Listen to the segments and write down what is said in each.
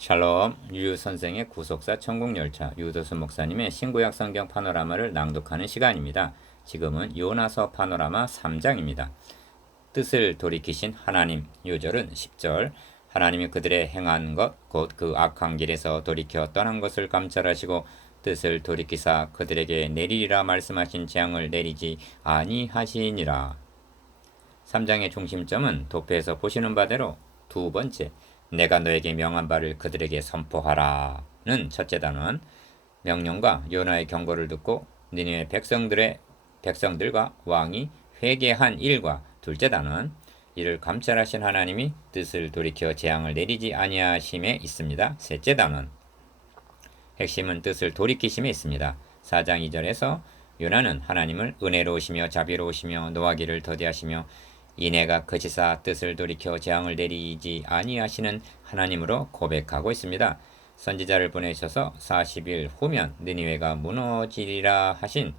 샬롬, 유 선생의 구속사 천국열차, 유도수 목사님의 신구약 성경 파노라마를 낭독하는 시간입니다. 지금은 요나서 파노라마 3장입니다. 뜻을 돌이키신 하나님. 요절은 10절. 하나님이 그들의 행한 것, 곧 그 악한 길에서 돌이켜 떠난 것을 감찰하시고 뜻을 돌이키사 그들에게 내리리라 말씀하신 재앙을 내리지 아니하시니라. 3장의 중심점은 도표에서 보시는 바대로 두 번째, 내가 너에게 명한 바를 그들에게 선포하라는 첫째 단원, 명령과 요나의 경고를 듣고 니느웨 백성들과 왕이 회개한 일과 둘째 단원, 이를 감찰하신 하나님이 뜻을 돌이켜 재앙을 내리지 아니하심에 있습니다. 셋째 단원, 핵심은 뜻을 돌이키심에 있습니다. 4장 2절에서 요나는 하나님을 은혜로우시며 자비로우시며 노하기를 더디하시며 이내가 그치사 뜻을 돌이켜 재앙을 내리지 아니하시는 하나님으로 고백하고 있습니다. 선지자를 보내셔서 40일 후면 느니웨가 무너지리라 하신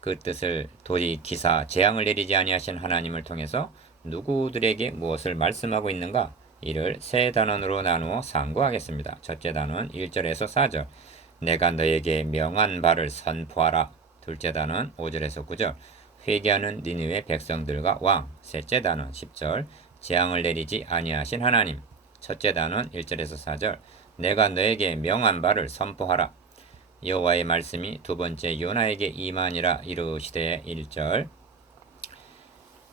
그 뜻을 돌이키사 재앙을 내리지 아니하신 하나님을 통해서 누구들에게 무엇을 말씀하고 있는가? 이를 세 단원으로 나누어 상고하겠습니다. 첫째 단원 1절에서 4절, 내가 너에게 명한 바를 선포하라. 둘째 단원 5절에서 9절, 회개하는 니느웨 백성들과 왕. 셋째 단원 10절, 재앙을 내리지 아니하신 하나님. 첫째 단원 1절에서 4절, 내가 너에게 명한 바를 선포하라. 여호와의 말씀이 두 번째 요나에게 임하니라. 이르시되 1절,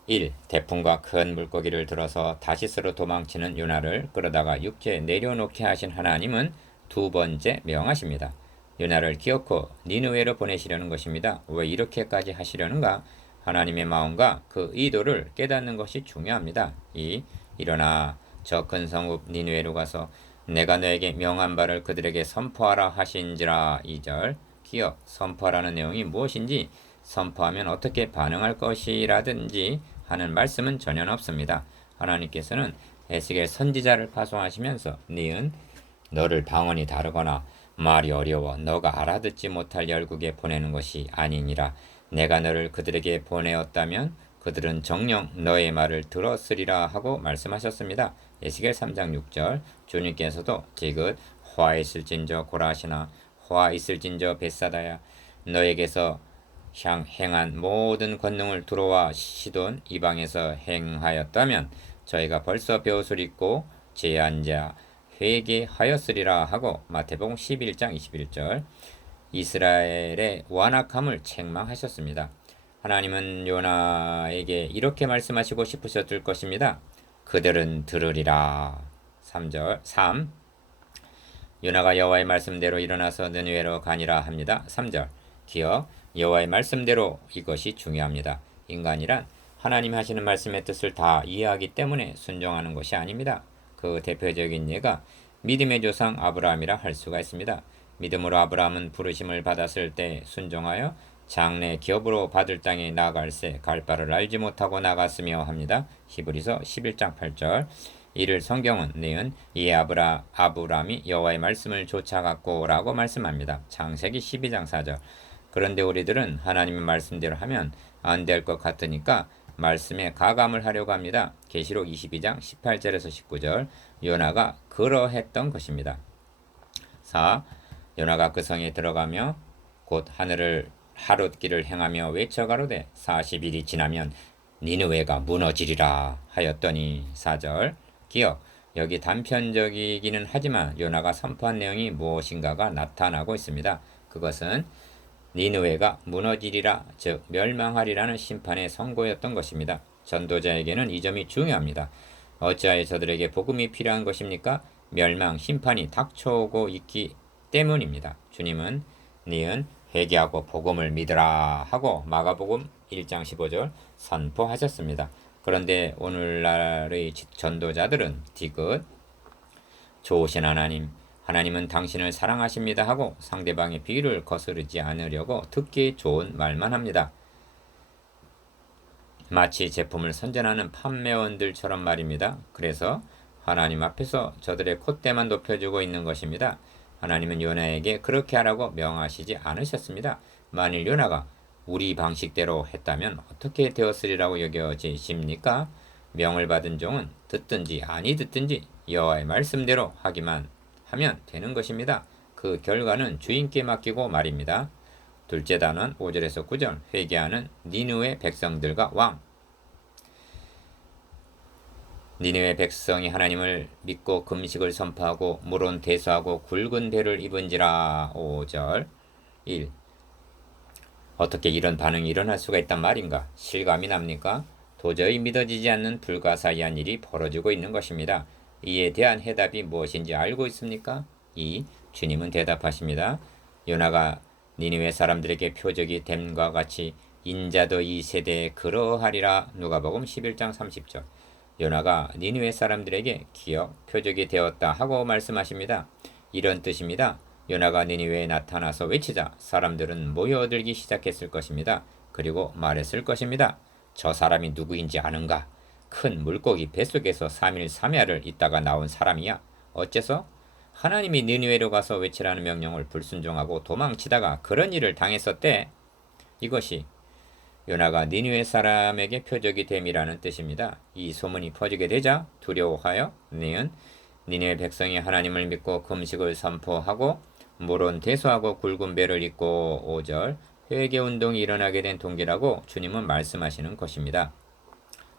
1. 태풍과 큰 물고기를 들어서 다시스로 도망치는 요나를 끌어다가 육지에 내려놓게 하신 하나님은 두 번째 명하십니다. 요나를 기어코 니느웨로 보내시려는 것입니다. 왜 이렇게까지 하시려는가? 하나님의 마음과 그 의도를 깨닫는 것이 중요합니다. 2. 일어나 저 큰 성읍 니느웨로 가서 내가 너에게 명한 바를 그들에게 선포하라 하신지라. 2절, 기억, 선포하라는 내용이 무엇인지, 선포하면 어떻게 반응할 것이라든지 하는 말씀은 전혀 없습니다. 하나님께서는 에스겔 선지자를 파송하시면서 니은 너를 방언이 다르거나 말이 어려워 너가 알아듣지 못할 열국에 보내는 것이 아니니라. 내가 너를 그들에게 보내었다면 그들은 정녕 너의 말을 들었으리라 하고 말씀하셨습니다. 에스겔 3장 6절, 주님께서도 지긋 화 있을진저 고라시나 화 있을진저 벳사다야, 너에게서 행한 모든 권능을 두로와 시돈 이방에서 행하였다면 저희가 벌써 벼슬 입고 제한자 회개하였으리라 하고 마태복음 11장 21절, 이스라엘의 완악함을 책망하셨습니다. 하나님은 요나에게 이렇게 말씀하시고 싶으셨을 것입니다. 그들은 들으리라. 3절 3. 요나가 여호와의 말씀대로 일어나서 느니웨로 가니라 합니다. 3절, 기억, 여호와의 말씀대로. 이것이 중요합니다. 인간이란 하나님 하시는 말씀의 뜻을 다 이해하기 때문에 순종하는 것이 아닙니다. 그 대표적인 예가 믿음의 조상 아브라함이라 할 수가 있습니다. 믿음으로 아브라함은 부르심을 받았을 때 순종하여 장래 기업으로 받을 땅에 나아갈새 갈 바를 알지 못하고 나갔으며 합니다. 히브리서 11장 8절. 이를 성경은 니은 이 아브라함이 여호와의 말씀을 좇아갔고 라고 말씀합니다. 창세기 12장 4절. 그런데 우리들은 하나님의 말씀대로 하면 안 될 것 같으니까 말씀에 가감을 하려고 합니다. 계시록 22장 18절에서 19절, 요나가 그러했던 것입니다. 4. 요나가 그 성에 들어가며 곧 하룻길을 행하며 외쳐가로되 40일이 지나면 니느웨가 무너지리라 하였더니. 4절, 기억, 여기 단편적이기는 하지만 요나가 선포한 내용이 무엇인가가 나타나고 있습니다. 그것은 니느웨가 무너지리라, 즉 멸망하리라는 심판의 선고였던 것입니다. 전도자에게는 이 점이 중요합니다. 어찌하여 저들에게 복음이 필요한 것입니까? 멸망, 심판이 닥쳐오고 있기 때문입니다. 주님은 니은 회개하고 복음을 믿으라 하고 마가복음 1장 15절 선포하셨습니다. 그런데 오늘날의 전도자들은 디귿, 좋으신 하나님은 당신을 사랑하십니다 하고 상대방의 비유를 거스르지 않으려고 듣기 좋은 말만 합니다. 마치 제품을 선전하는 판매원들처럼 말입니다. 그래서 하나님 앞에서 저들의 콧대만 높여주고 있는 것입니다. 하나님은 요나에게 그렇게 하라고 명하시지 않으셨습니다. 만일 요나가 우리 방식대로 했다면 어떻게 되었으리라고 여겨지십니까? 명을 받은 종은 듣든지 아니 듣든지 여호와의 말씀대로 하기만 하면 되는 것입니다. 그 결과는 주인께 맡기고 말입니다. 둘째 단원 5절에서 9절 회개하는 니느웨 백성들과 왕. 니느웨 백성이 하나님을 믿고 금식을 선포하고 물은 대수하고 굵은 배를 입은지라. 5절 1. 어떻게 이런 반응이 일어날 수가 있단 말인가? 실감이 납니까? 도저히 믿어지지 않는 불가사의한 일이 벌어지고 있는 것입니다. 이에 대한 해답이 무엇인지 알고 있습니까? 2. 주님은 대답하십니다. 요나가 니느웨 사람들에게 표적이 됨과 같이 인자도 이 세대에 그러하리라. 누가복음 11장 30절. 요나가 니느웨 사람들에게 기억, 표적이 되었다 하고 말씀하십니다. 이런 뜻입니다. 요나가 니느웨에 나타나서 외치자 사람들은 모여들기 시작했을 것입니다. 그리고 말했을 것입니다. 저 사람이 누구인지 아는가? 큰 물고기 뱃속에서 3일 3야를 있다가 나온 사람이야. 어째서? 하나님이 니느웨로 가서 외치라는 명령을 불순종하고 도망치다가 그런 일을 당했었대. 이것이 요나가 니느웨 사람에게 표적이 됨이라는 뜻입니다. 이 소문이 퍼지게 되자 두려워하여 니느웨 백성이 하나님을 믿고 금식을 선포하고 물은 대수하고 굵은 배를 입고 5절 회개운동이 일어나게 된 동기라고 주님은 말씀하시는 것입니다.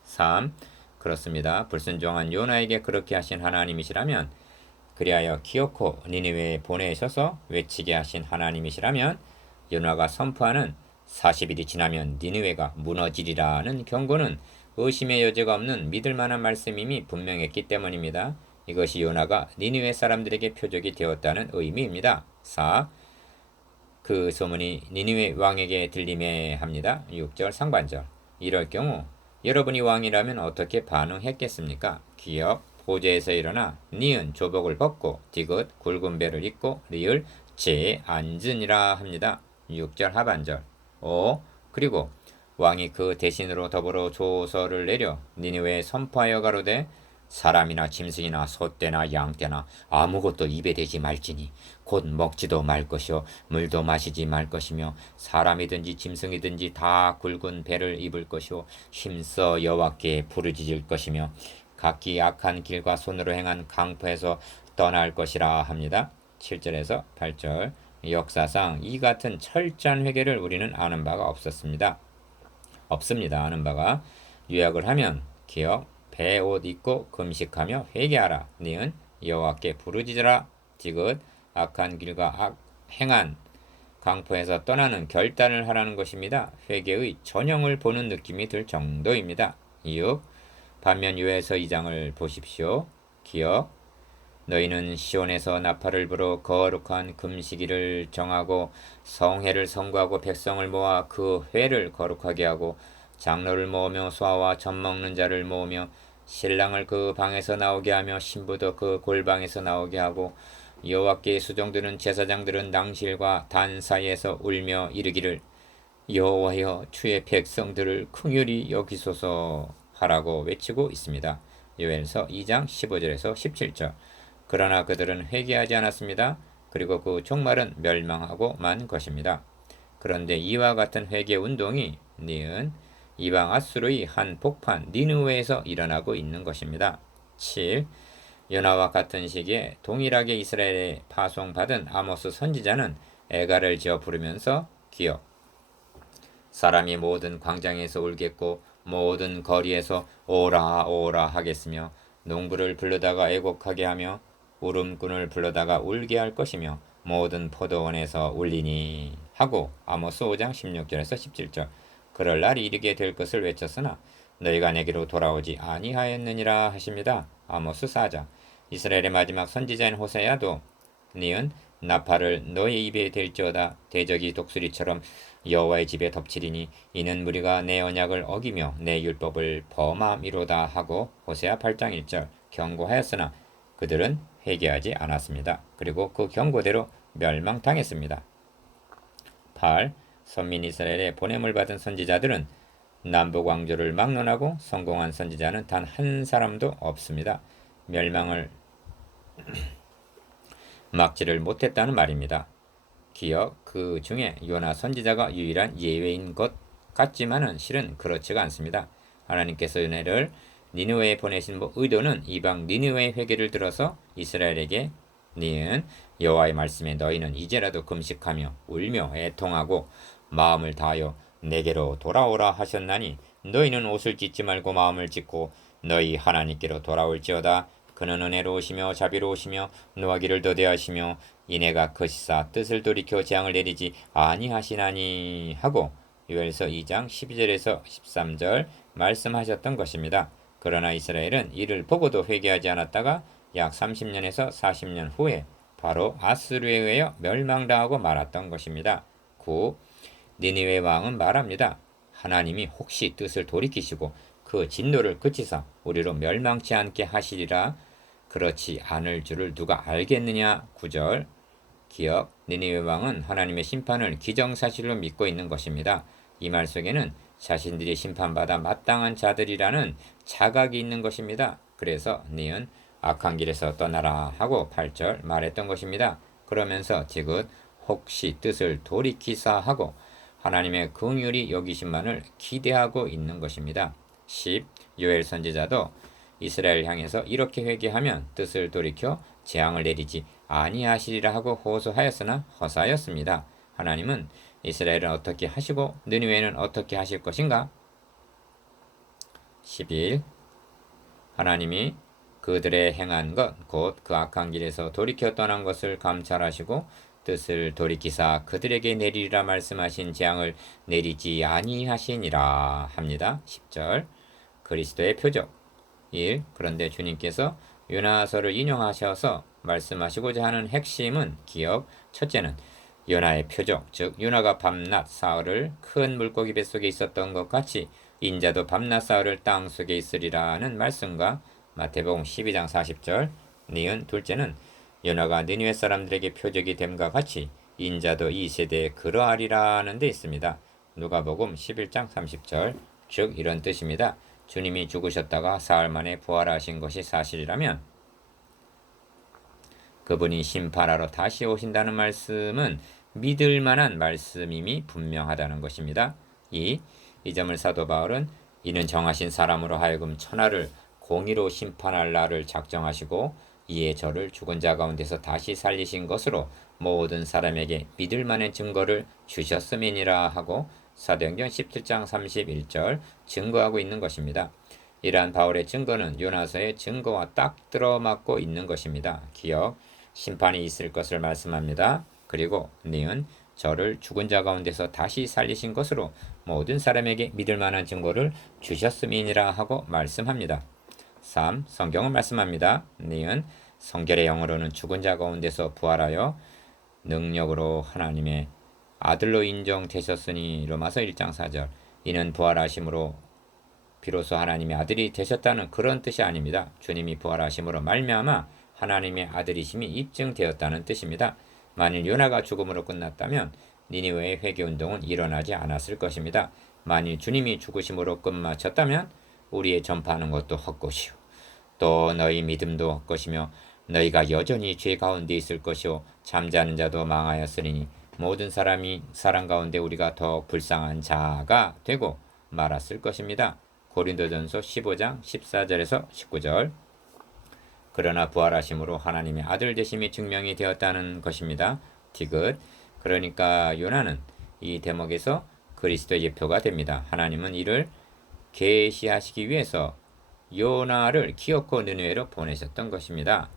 3. 그렇습니다. 불순종한 요나에게 그렇게 하신 하나님이시라면 그리하여 기어코 니느웨에 보내셔서 외치게 하신 하나님이시라면 요나가 선포하는 40일이 지나면 니느웨가 무너지리라는 경고는 의심의 여지가 없는 믿을 만한 말씀임이 분명했기 때문입니다. 이것이 요나가 니느웨 사람들에게 표적이 되었다는 의미입니다. 4. 그 소문이 니느웨 왕에게 들리매 합니다. 6절 상반절. 이럴 경우 여러분이 왕이라면 어떻게 반응했겠습니까? 기억, 보좌에서 일어나 니은 조복을 벗고 디귿 굵은 배를 입고 리을 제 앉으니라 합니다. 6절 하반절. 5. 그리고 왕이 그 대신으로 더불어 조서를 내려 니느웨에 선포하여 가로되 사람이나 짐승이나 소떼나 양떼나 아무것도 입에 대지 말지니 곧 먹지도 말 것이요 물도 마시지 말 것이며 사람이든지 짐승이든지 다 굵은 배를 입을 것이요 힘써 여호와께 부르짖을 것이며 각기 악한 길과 손으로 행한 강포에서 떠날 것이라 합니다. 7절에서 8절. 역사상 이 같은 철저한 회개를 우리는 아는 바가 없습니다. 아는 바가. 요약을 하면 기억, 배 옷 입고 금식하며 회개하라. 니은 여호와께 부르짖으라. 디귿 악한 길과 행한 강포에서 떠나는 결단을 하라는 것입니다. 회개의 전형을 보는 느낌이 들 정도입니다. 6. 반면 요에서 2장을 보십시오. 기억 너희는 시온에서 나팔을 불어 거룩한 금식일을 정하고 성회를 선고하고 백성을 모아 그 회를 거룩하게 하고 장로를 모으며 소아와 젖 먹는 자를 모으며 신랑을 그 방에서 나오게 하며 신부도 그 골방에서 나오게 하고 여호와께 수종드는 제사장들은 낭실과 단 사이에서 울며 이르기를 여호와여 주의 백성들을 긍휼히 여기소서 하라고 외치고 있습니다. 요엘서 2장 15절에서 17절. 그러나 그들은 회개하지 않았습니다. 그리고 그 종말은 멸망하고 만 것입니다. 그런데 이와 같은 회개 운동이 니은 이방 아수르의 한 복판 니느웨에서 일어나고 있는 것입니다. 7. 요나와 같은 시기에 동일하게 이스라엘에 파송받은 아모스 선지자는 애가를 지어 부르면서 기억 사람이 모든 광장에서 울겠고 모든 거리에서 오라 오라 하겠으며 농부를 불러다가 애곡하게 하며 울음꾼을 불러다가 울게 할 것이며 모든 포도원에서 울리니 하고 아모스 5장 16절에서 17절. 그럴 날이 이르게 될 것을 외쳤으나 너희가 내게로 돌아오지 아니하였느니라 하십니다. 아모스 4장. 이스라엘의 마지막 선지자인 호세아도 니은 나팔을 너희 입에 댈지어다 대적이 독수리처럼 여호와의 집에 덮치리니 이는 무리가 내 언약을 어기며 내 율법을 범함이로다 하고 호세아 8장 1절 경고하였으나 그들은 회개하지 않았습니다. 그리고 그 경고대로 멸망당했습니다. 8. 선민 이스라엘의 보냄을 받은 선지자들은 남북 왕조를 막론하고 성공한 선지자는 단 한 사람도 없습니다. 멸망을 막지를 못했다는 말입니다. 기억 그 중에 요나 선지자가 유일한 예외인 것 같지만은 실은 그렇지가 않습니다. 하나님께서 은혜를 니느웨에 보내신 의도는 이방 니느웨의 회개를 들어서 이스라엘에게 니은 여호와의 말씀에 너희는 이제라도 금식하며 울며 애통하고 마음을 다하여 내게로 돌아오라 하셨나니 너희는 옷을 찢지 말고 마음을 찢고 너희 하나님께로 돌아올지어다. 그는 은혜로우시며 자비로우시며 노하기를 더디하시며 이내가 거시사 뜻을 돌이켜 재앙을 내리지 아니하시나니 하고 요엘서 2장 12절에서 13절 말씀하셨던 것입니다. 그러나 이스라엘은 이를 보고도 회개하지 않았다가 약 30년에서 40년 후에 바로 아수르에 의하여 멸망당하고 말았던 것입니다. 9. 니느웨 왕은 말합니다. 하나님이 혹시 뜻을 돌이키시고 그 진노를 그치사 우리로 멸망치 않게 하시리라. 그렇지 않을 줄을 누가 알겠느냐. 9절 기억 니느웨 왕은 하나님의 심판을 기정사실로 믿고 있는 것입니다. 이 말 속에는 자신들이 심판받아 마땅한 자들이라는 자각이 있는 것입니다. 그래서 니은 악한 길에서 떠나라 하고 8절 말했던 것입니다. 그러면서 지금 혹시 뜻을 돌이키사 하고 하나님의 긍휼히 여기심만을 기대하고 있는 것입니다. 10. 요엘 선지자도 이스라엘 향해서 이렇게 회개하면 뜻을 돌이켜 재앙을 내리지 아니하시리라 하고 호소하였으나 허사였습니다. 하나님은 이스라엘은 어떻게 하시고 느니웨는 어떻게 하실 것인가? 11. 하나님이 그들의 행한 것 곧 그 악한 길에서 돌이켜 떠난 것을 감찰하시고 뜻을 돌이키사 그들에게 내리리라 말씀하신 재앙을 내리지 아니하시니라 합니다. 10절 그리스도의 표적 1. 그런데 주님께서 요나서를 인용하셔서 말씀하시고자 하는 핵심은 기억 첫째는 요나의 표적 즉 요나가 밤낮 사흘을 큰 물고기 뱃속에 있었던 것 같이 인자도 밤낮 사흘을 땅속에 있으리라는 말씀과 마태복음 12장 40절 니은 둘째는 요나가 니느웨 사람들에게 표적이 됨과 같이 인자도 이 세대에 그러하리라는 데 있습니다. 누가복음 11장 30절 즉 이런 뜻입니다. 주님이 죽으셨다가 사흘 만에 부활하신 것이 사실이라면 그분이 심판하러 다시 오신다는 말씀은 믿을 만한 말씀임이 분명하다는 것입니다. 이 점을 사도 바울은 이는 정하신 사람으로 하여금 천하를 공의로 심판할 날을 작정하시고 이에 저를 죽은 자 가운데서 다시 살리신 것으로 모든 사람에게 믿을 만한 증거를 주셨음이니라 하고 사도행전 17장 31절 증거하고 있는 것입니다. 이러한 바울의 증거는 요나서의 증거와 딱 들어맞고 있는 것입니다. 기억, 심판이 있을 것을 말씀합니다. 그리고 니은 저를 죽은 자 가운데서 다시 살리신 것으로 모든 사람에게 믿을 만한 증거를 주셨음이니라 하고 말씀합니다. 3. 성경은 말씀합니다. 니은 성결의 영으로는 죽은 자 가운데서 부활하여 능력으로 하나님의 아들로 인정되셨으니 로마서 1장 4절 이는 부활하심으로 비로소 하나님의 아들이 되셨다는 그런 뜻이 아닙니다. 주님이 부활하심으로 말미암아 하나님의 아들이심이 입증되었다는 뜻입니다. 만일 요나가 죽음으로 끝났다면 니느웨의 회개운동은 일어나지 않았을 것입니다. 만일 주님이 죽으심으로 끝마쳤다면 우리의 전파하는 것도 헛것이요 또 너희 믿음도 헛것이며 너희가 여전히 죄 가운데 있을 것이요 잠자는 자도 망하였으니 모든 사람 가운데 우리가 더 불쌍한 자가 되고 말았을 것입니다. 고린도전서 15장 14절에서 19절 그러나 부활하심으로 하나님의 아들 되심이 증명이 되었다는 것입니다. 디귿 그러니까 요나는 이 대목에서 그리스도의 예표가 됩니다. 하나님은 이를 계시하시기 위해서 요나를 기어코 느느웨로 보내셨던 것입니다.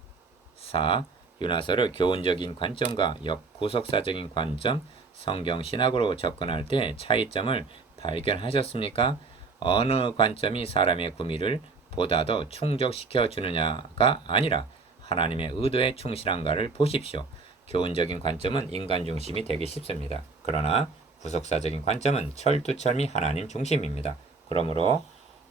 4. 요나서를 교훈적인 관점과 역구속사적인 관점, 성경 신학으로 접근할 때 차이점을 발견하셨습니까? 어느 관점이 사람의 구미를 보다 더 충족시켜 주느냐가 아니라 하나님의 의도에 충실한가를 보십시오. 교훈적인 관점은 인간 중심이 되기 쉽습니다. 그러나 구속사적인 관점은 철두철미 하나님 중심입니다. 그러므로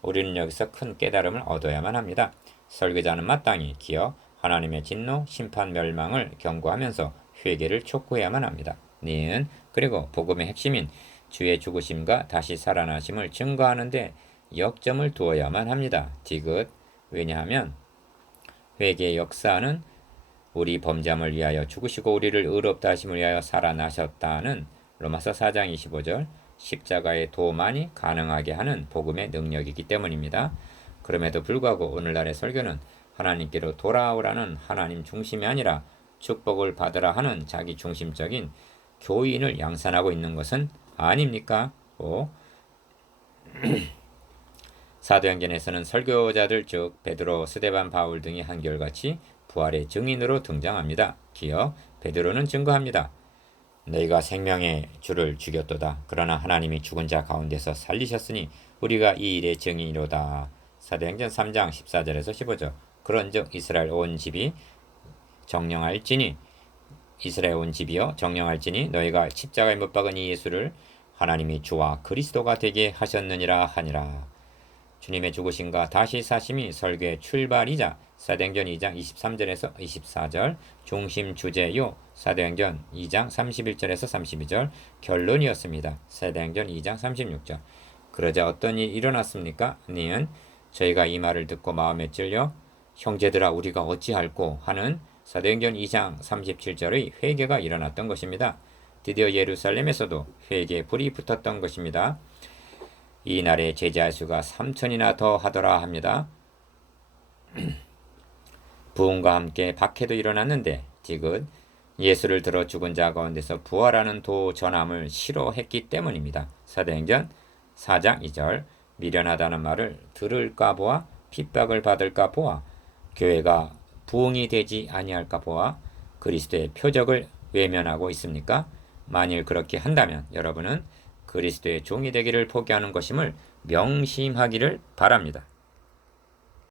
우리는 여기서 큰 깨달음을 얻어야만 합니다. 설교자는 마땅히 기어 하나님의 진노, 심판, 멸망을 경고하면서 회개를 촉구해야만 합니다. 니은 그리고 복음의 핵심인 주의 죽으심과 다시 살아나심을 증거하는데 역점을 두어야만 합니다. 디귿 왜냐하면 회개의 역사는 우리 범죄함을 위하여 죽으시고 우리를 의롭다 하심을 위하여 살아나셨다는 로마서 4장 25절 십자가의 도만이 가능하게 하는 복음의 능력이기 때문입니다. 그럼에도 불구하고 오늘날의 설교는 하나님께로 돌아오라는 하나님 중심이 아니라 축복을 받으라 하는 자기 중심적인 교인을 양산하고 있는 것은 아닙니까? 5. 사도행전에서는 설교자들 즉 베드로, 스데반, 바울 등이 한결같이 부활의 증인으로 등장합니다. 기어 베드로는 증거합니다. 너희가 생명의 주를 죽였도다. 그러나 하나님이 죽은 자 가운데서 살리셨으니 우리가 이 일의 증인이로다. 사도행전 3장 14절에서 15절. 그런즉 이스라엘 온 집이 정령할지니 이스라엘 온 집이여 정령할지니 너희가 십자가에 못 박은 이 예수를 하나님이 주와 그리스도가 되게 하셨느니라 하니라. 주님의 죽으심과 다시 사심이 설교의 출발이자 사도행전 2장 23절에서 24절 중심 주제요 사도행전 2장 31절에서 32절 결론이었습니다. 사도행전 2장 36절. 그러자 어떤 일이 일어났습니까? 니은 저희가 이 말을 듣고 마음에 찔려 형제들아 우리가 어찌할꼬 하는 사도행전 2장 37절의 회개가 일어났던 것입니다. 드디어 예루살렘에서도 회개의 불이 붙었던 것입니다. 이 날에 제자의 수가 3천이나 더 하더라 합니다. 부흥과 함께 박해도 일어났는데 디귿 예수를 들어 죽은 자 가운데서 부활하는 도 전함을 싫어했기 때문입니다. 사도행전 4장 2절 미련하다는 말을 들을까 보아 핍박을 받을까 보아 교회가 부흥이 되지 아니할까 보아 그리스도의 표적을 외면하고 있습니까? 만일 그렇게 한다면 여러분은 그리스도의 종이 되기를 포기하는 것임을 명심하기를 바랍니다.